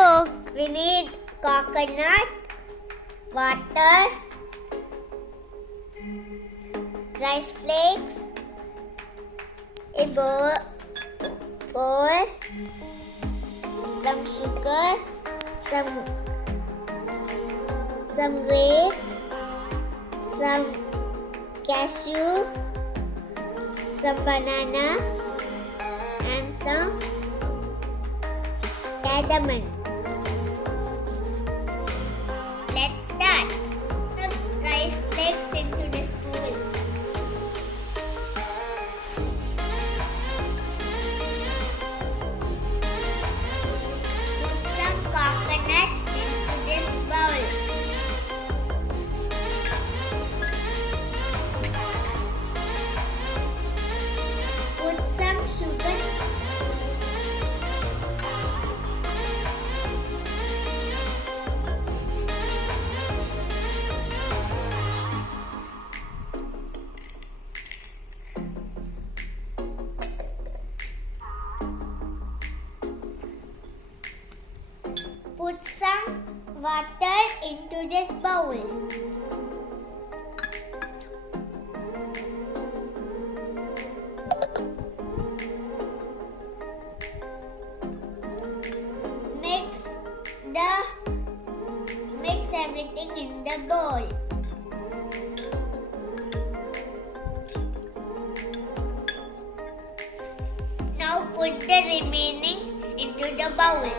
cook, we need coconut, water, rice flakes, a bowl, some sugar, some grapes, some cashew, some banana, and some cardamom. Let's start. Put rice flakes into this bowl. Put some coconut into this bowl. Put some sugar. Put some water into this bowl. Mix everything in the bowl. Now put the remaining into the bowl.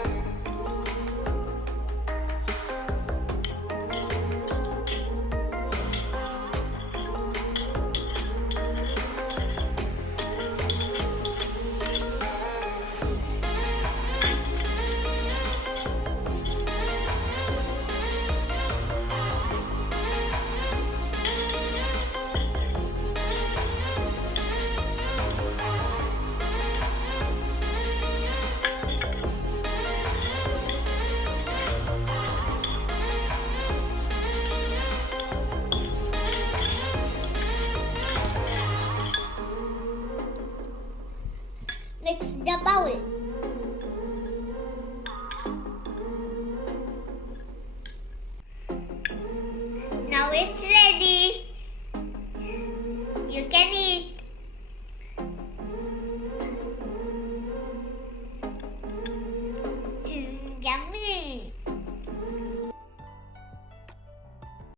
Mix the bowl. Now it's ready. You can eat. Yummy.